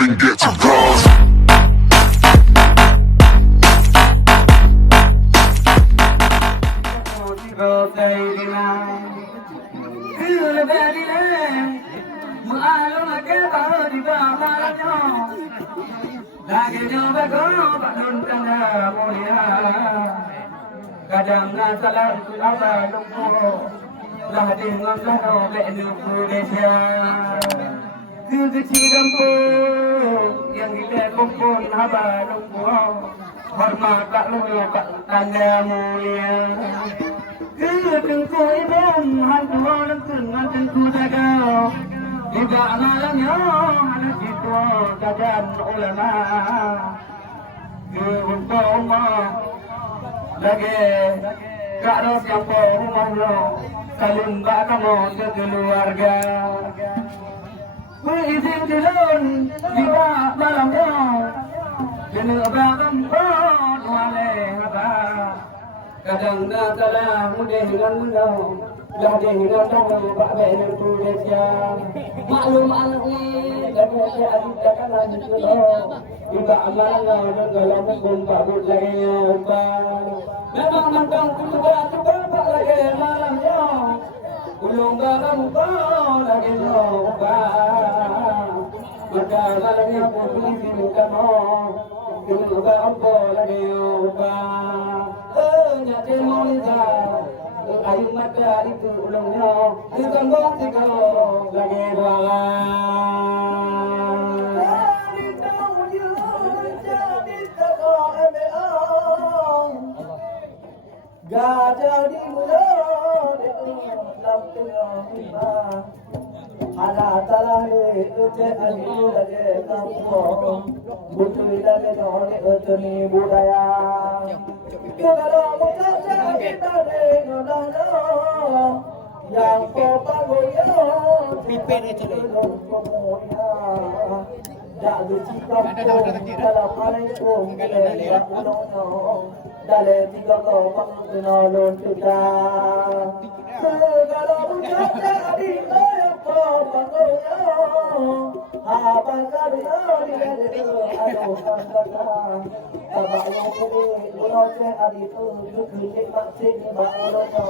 even get to cross. Kadang salah apa lupa lah dengan kano benuku Indonesia kecil kampung yang kita kumpul haba lupa hormat tak lupa tanda mulia ketengku imam hantu orang tengah tengku tagaw tidak malamnya anak itu kajian ulama untuk umat lagi kalau siapa rumah lo kalun bak kamu ke keluarga berizin jalan tiba malamnya jenuh bakam pun wale apa kadang nak salah mudah dengan lo dah dengan kamu bak benar Indonesia maklum anak ni dan saya adik takkan lagi lo tiba amalan lo kalau pun tak boleh apa memang mentang juga pak lagi malamnya ulung barang kau lagi nyoba maka malamnya pun pilih kamu ulung barang kau lagi nyoba nyate monita ayu mata itu ulungnya itu tiga lagi dua gajah di mulut dalam tengah ala talah itu jadi lagi kampung butuh lagi nol itu ni budaya kalau muka kita dengan yang kopagoya pipen itu dah dicikap dalam alaikum dalam tiga kopang penolong kita segala bukan jadi yang kopagoya apa karya di aduh kata abang yang ini unoce aditu dukli maksud balono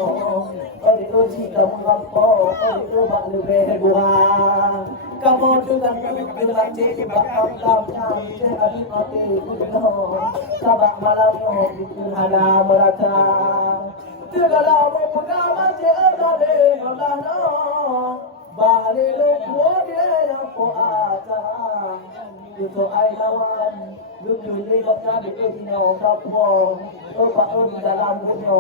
aditu jika mengapa aditu bak lebih dua kamu juga dukli maksud bakam lam jadi mati kuno sabak malam itu hana merata segala membuka maksud ada Allah no bali lu dia yang puasa itu ailawan dulu kok nabi dino kapo baun dalam dunia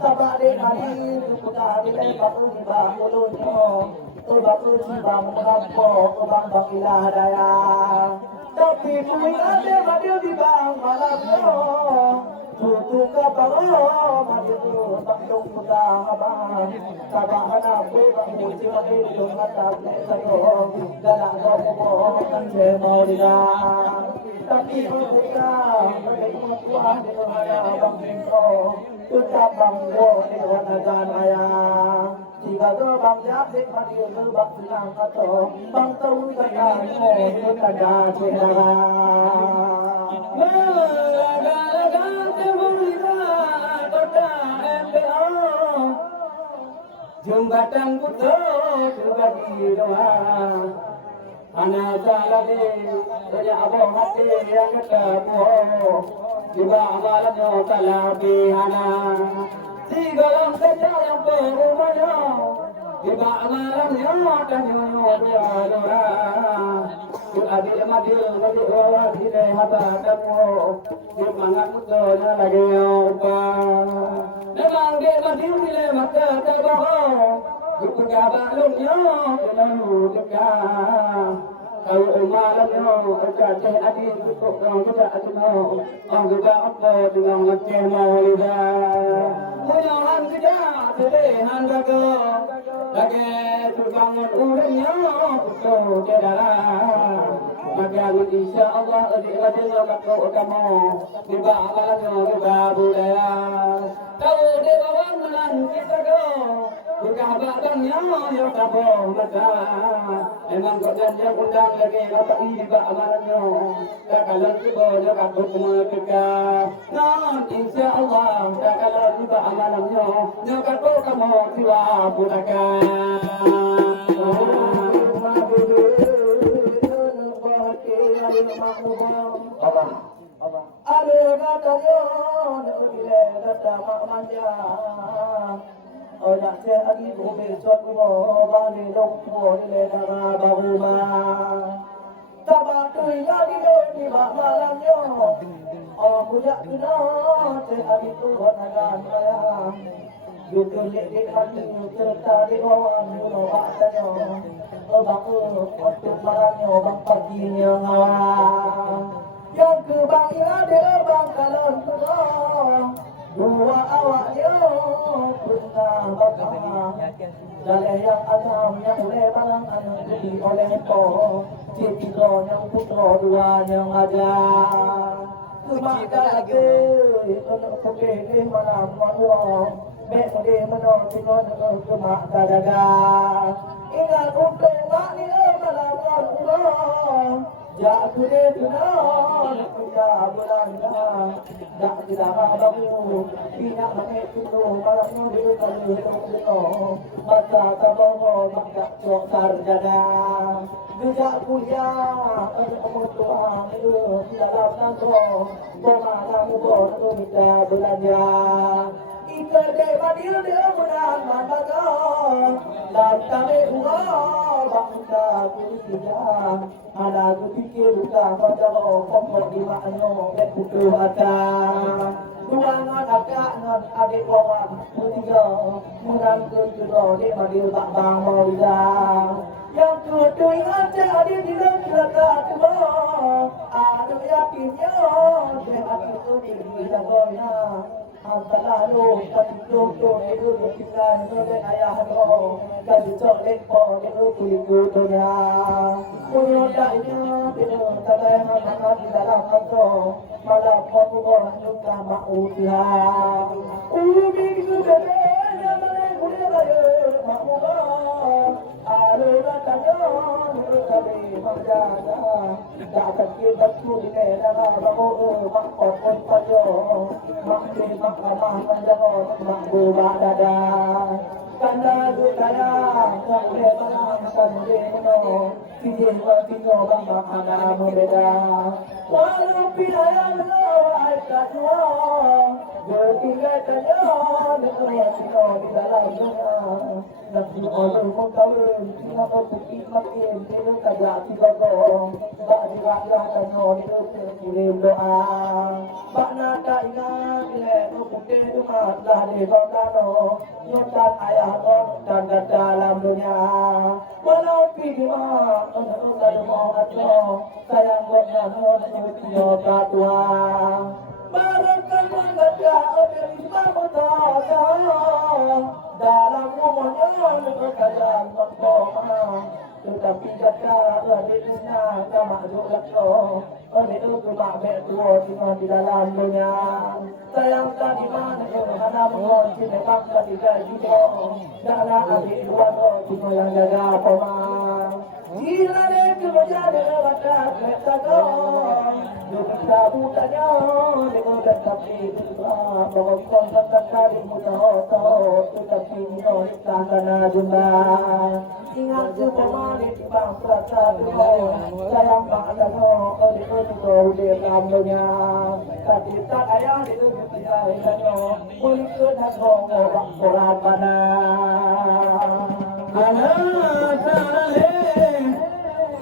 sabar de mati suka de baun ba ulunyo baun ba mengapa bang bakilah daya tapi kuwi ade mati di bang malamnya tutu kaparo mati bandung muda abang sabana be bang muji mati di mata sayo galak go kan je mau dia tapi kita berikut Tuhan di mana bang bingko tetap bang go di wanagan ayah jika tu bang jadi mati tu bang senang atau bang tahu kan oh tanda cedera jembatan putus berbagi doa anak salade banyak abang hati yang ketemu juga amalannya salabi anak segala kerja yang berumahnya juga amalannya dan doa adil madil bagi orang tidak haba kamu semangat mudanya lagi apa memang dia madil tidak mata terbawa juga balungnya lalu dekat kalau malamnya kerja adil cukup orang tidak adil orang juga apa dengan macam maulidah mujahan kita pilihan jaga lagi terbangun urangnya untuk jalan maka insya Allah adil-adilnya makhluk utama tiba amalannya tiba budaya tahu di bawah kita go bukan abadanya yo kabo mata emang kok dia undang lagi kata iba amarannya kakalan tiba yo kabo kumaka non insyaallah kakalan tiba amarannya yo kabo kamu siwa budaka Alo katanya nukile kata mak manja Oya se adi ko besok ko bani lok ko le daga bahuma Taba tu ya di do ni ba malam yo O puja tuna se adi ko naga maya Yuko le de hati serta de bawan no ba tanyo O ba ko tu malam yo bang pagi nya Yang ke bang ya de bang kalon ko Dua awaknya pernah bapak Jaleh yang adam yang lebalang anak jadi oleh po Cipiko yang putro dua yang ada Kemaka ke Anak putih malam manuang Mek mudi menang Tino kemaka daga Ingat untuk mak ni malam manuang Ya kude tunan punya bulan dah tidak babu bina mane tuno malam ni kalau tuno mata kabomo maka cok sarjana juga punya kemutuan itu dalam nanto boma kamu bono minta belanja ikade badil dia bulan mamaga dan kami uang bangsa kuliah ada kupikir luka pada kompor di makno betul ada dua anak dengan adik kawan ketiga merangkul juga di madil tak bang mauda yang kedua ada adik di dalam neraka tua ada yakinnya sehat itu dijaganya Antara katido itu kita itu ayah lo katido lekpo itu kulikunya punya daya itu tadai mana di dalam itu malam pokok juga maunya umi itu bebe yang boleh raya maunya ada katanya kami menjaga dapat kita pulih dalam bahu makpon pajo makin makamah menjaga makbu badada kanda dukaya boleh menangkan dino Tino bang ada berbeda walau pilihan lawan kadua bertingkatnya dengan Tino di dalam dunia nanti orang mengkawin Tino berpikir makin Tino kaya tiga gong tak diraya Tino itu terkirim doa bak nada ingat ilek putih dumat dari bangkano nyotan ayah dan dalam dunia walau pilihan sayang buatnya nyutio katua Barakan mengada dari mata dalam umumnya kekayaan berkoma tetapi jika ladiknya sama julakno itu cuma berdua di dalam dunia sayang tadi mana ada mengunci memang ketika itu dalam adik dua itu yang jaga pemang Gila deh kemudian bakat mereka juga bukannya dengan tapi bahwa kontak kali muda tetapi tanah jumlah ingat semua di bangsa sayang bahasa itu di dalamnya tapi tak ayah itu tidak boleh kena ngomong orang mana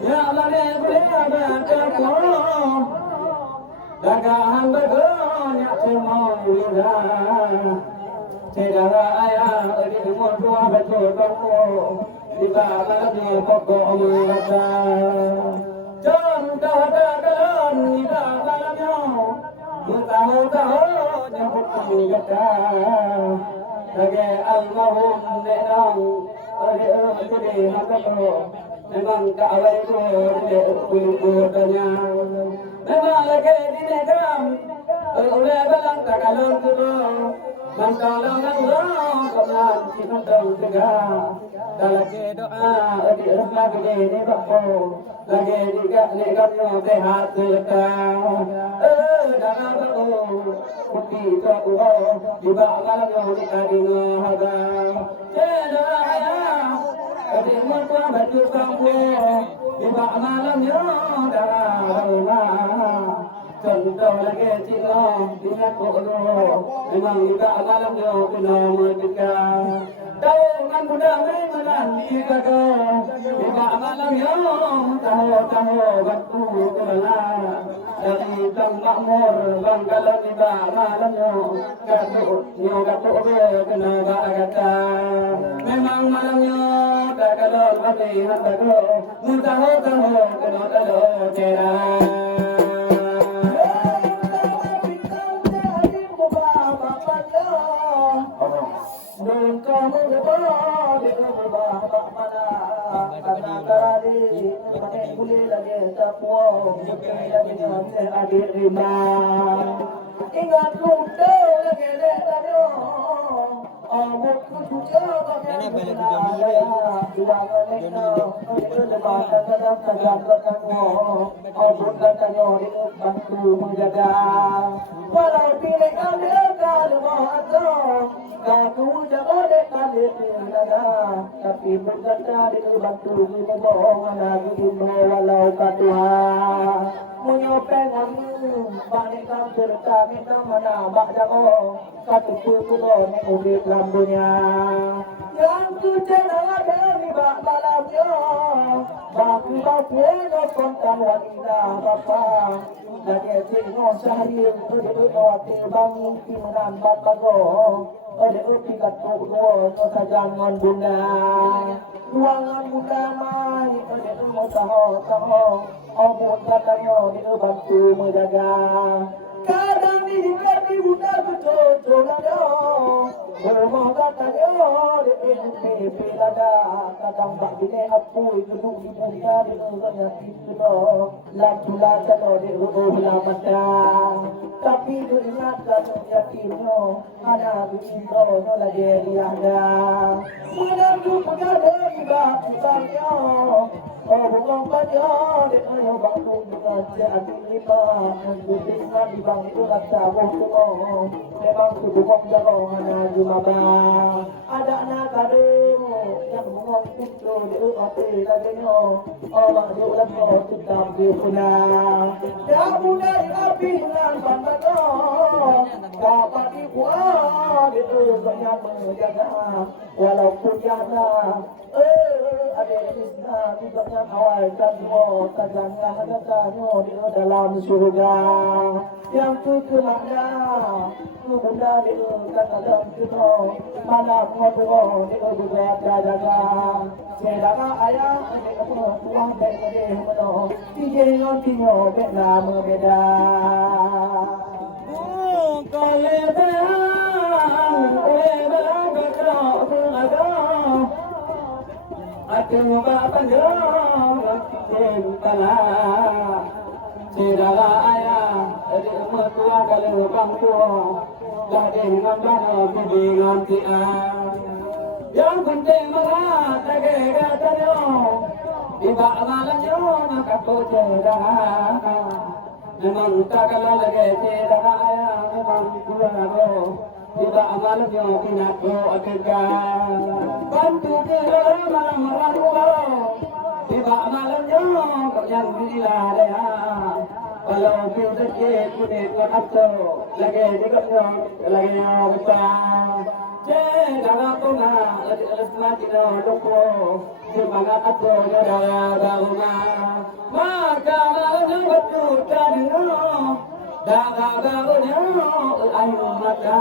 Ya Allah berkatakan dagahan berdoanya semuanya Sedara ayah ini semua dua betul di bawah di pokok mereka contoh dagahan di dalamnya tahu-tahu yang bukan kata Lagi Allahum nenang Jadi hataku Memang kawai itu Kulukutanya Memang lagi di negam Oleh belang tak kalon itu Mangkalang nang roh kaman sinundang tega dalage doa di rumah gede ni bako lagi di gamyo sehat serta dana bako putih cokro di bagal yo di kadingo haga ceda ya kadi mertua baju kampo di malam yo dana rumah contoh lagi cino ingat kodo memang juga malam yo kuno mereka daungan muda memelan di kado di malam yo tahu waktu kelana dari tang makmur bang kalau di malam yo kado kena bagata memang malam yo tak kalau mati hatago tahu kena talo cera Nun kamu berubah, berubah mana? Karena kali pakai kulit lagi tapu, lagi nanti adik rima. Ingat lupa lagi lelaki. Amut kucuca pakai kulit lagi. Dua kali itu lepas kadang kamu. Amut katanya di bantu menjaga. Walau pilih ada kalau ada. Aku jaga dekat dirinya, tapi berkata di bantu di bawah lagi walau kadua. Menyopeng kamu, balik kamu terkami mana bak jago, katu pulo ni udik lambunya. Yang tu cenah dari bak malamnya, baku no kontan wanita bapa. Lagi tengok sehari udik waktu bangun timuran bak bago. Ada upi katu dua, kota jangan bunda. Ruangan bunda mai, ada mau tahu. Obot katanya dia bantu menjaga. Kadang di bunda betul ada. Rumah katanya dia pelada. Kadang bak bini apu duduk di bunda dia itu lantula kalau dia mata. Tapi ingat kalau yakinnya ada begitu lagi dia ada. Menantu penjara ibak saya. Bukan pada dia bantu dengan jadi lima. Dengan ibang itu rasa bohong. Memang bukan jago hanya jumaba. Ada anak kado yang mengong itu dia api lagi no. Allah dia lagi tetap di sana. Dia mulai api dengan bantu. Dapat dibuat itu banyak menjaga. Walaupun jana ada kisah tidaknya awal dan semua tajamnya hanya tanya di dalam surga yang tujuannya bunda di dalam kita mana ngobrol di juga jaga jaga ayah di tuan dari mana tiga tino beda berbeda kalau berang berang aku bapa jom cintalah sedara ayah adik mertua kalau bang tua dah dengan bana bimbingan dia yang penting malah lagi katanya iba malam jom aku cerah memang tak kalau lagi cerah ayah memang kuat Iba amal yo pinako agak bantu ke malam Iba amal yo yang bila dia kalau pindah ke kulit atau lagi juga yo lagi apa jangan tuna lesna tidak lupa semangat atau ada rumah maka malam betul kan Daga-daganya ayo mata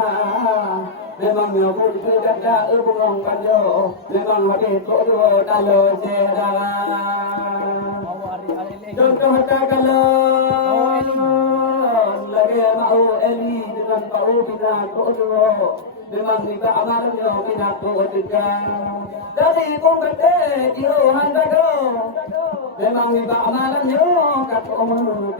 memang nyobut kedada ubung kanjo memang hati kodo talo sedara contoh kata kalau lagi mau eli dengan kau bina kodo memang kita amalnya bina kodo dari kumpete dio handago memang kita amalnya kata omong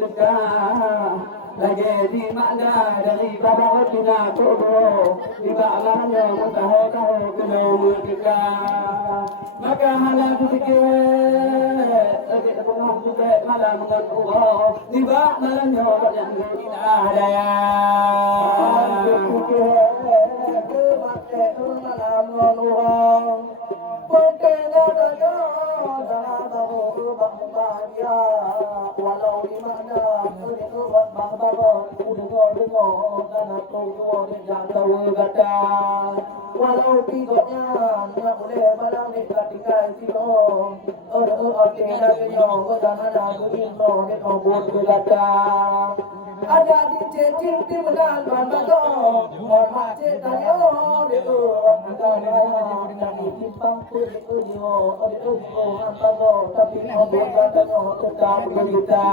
lagi di mana dari bawah kita tubuh di bawahnya mutahe kau kenal kita maka malam sedikit lagi terpengaruh juga malam mengenal di bawahnya yang tidak ada ya malam mengenal walau di mana itu bang dengar karena tuh jangan tahu kata walau tidaknya nggak boleh malam ni ketika itu tidak kenyang karena aku itu ni obor kata ada di cecing di medan bantu mohon macet tanya itu ada di simpang itu apa tapi obor kata tetap kita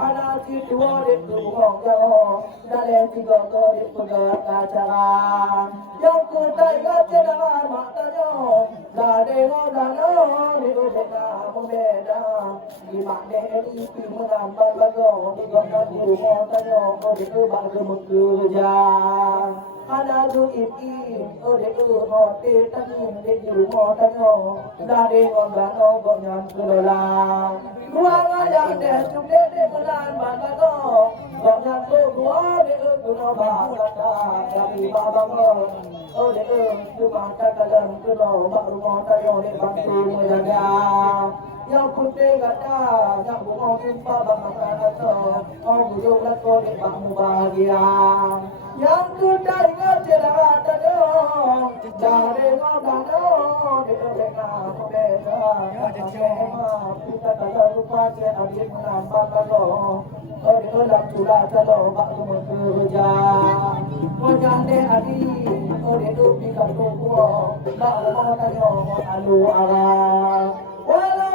ada di dua itu ngomong dari tiga itu berkata yang kita ingat jangan matanya dari ngomong itu berbeda di mana itu menambah bago di kota di rumahnya itu baru bekerja ada tu ini itu hotel tadi di rumahnya dari ngomong banyak kelola ruangan yang sudah dipelan bago banyak keluar itu kata dari babang itu cuma katakan kalau baru ngomong di bantu menjaga yang putih kata yang bunga jumpa bangsa kata bujuk lakon di bangmu bahagia yang kita ingat jelas tadi dari ngomong di mereka kita kalau lupa jadi menambah kalau itu dah sudah kalau bakal bekerja menjadi hati itu bisa tumbuh bakal mau tanya alu arah walau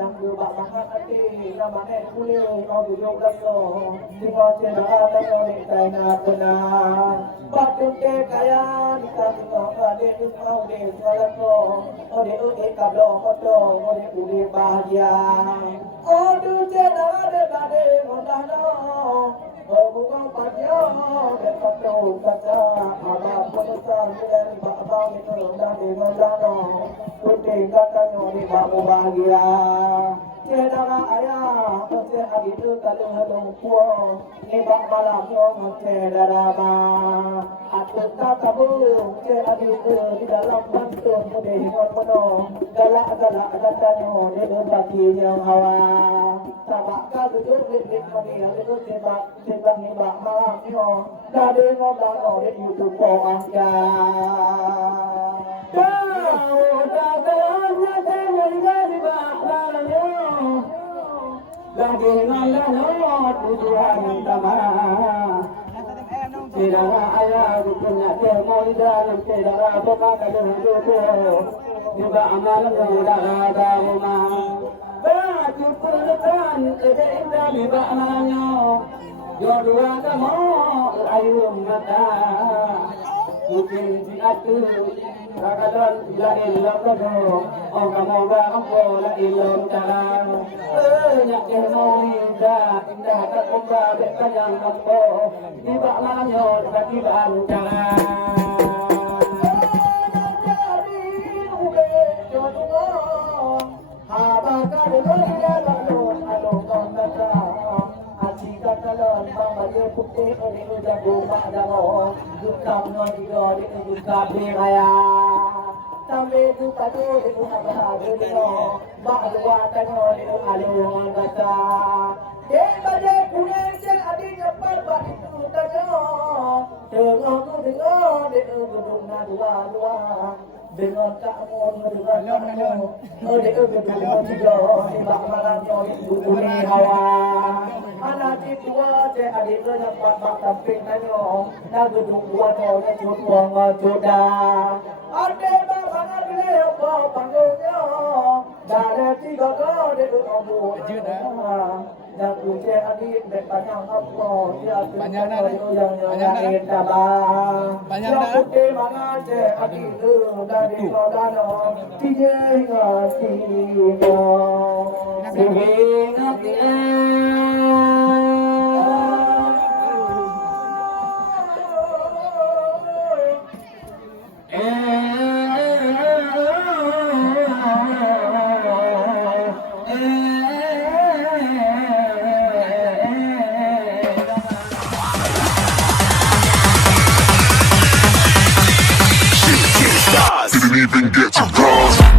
yang juga banget hati namanya kulit mau duduk lagi tinggal cerita tanya di sana benar batuk kaya dikasih ada di mau di kalau di kablo foto di kulit bahagia aduh cerita ada pada mana bukan pada dekat tahu kata abang penusan dari abang itu dari mana putih katanya di bahu bahagia cedera ayah pasti hari itu kalau hadung puang ni bak malam yang cedera ma aku tak tahu cedera itu di dalam bantuan di hidup penuh galak katanya di bagi yang awak sabak duduk di kami itu sebab ni bak malam yang dari ngomong di YouTube angka lagi nolak tujuan utama tidak ayah punya mau di dalam tidak apa kalau hidup juga amal sudah ada rumah baju perlukan tidak juga amalnya jodoh kamu ayu mata mungkin diatu rakadan la ilah kado oh kamu bangko la ilah cara nak kemo indah tak kumba bekajang kampo di baklanyo di bantara putih ini udah buka daro buka mendio di buka biraya sampai buka tuh di buka bahasa bak dua tano di alung kata bade kuning cek adi nyebar bak itu tano dengar di gedung dua dengan kamu dengan kamu di gedung tiga di bak malamnya di bumi hawa anak tua cek adik tu dapat bak samping tanya nak gedung dua tu nak buang jodoh ada bang beli apa panggungnya dari tiga kali di kamu dan tu cek Banyak dah ni. Banyak dah. Banyak dah. Didn't even get to cross.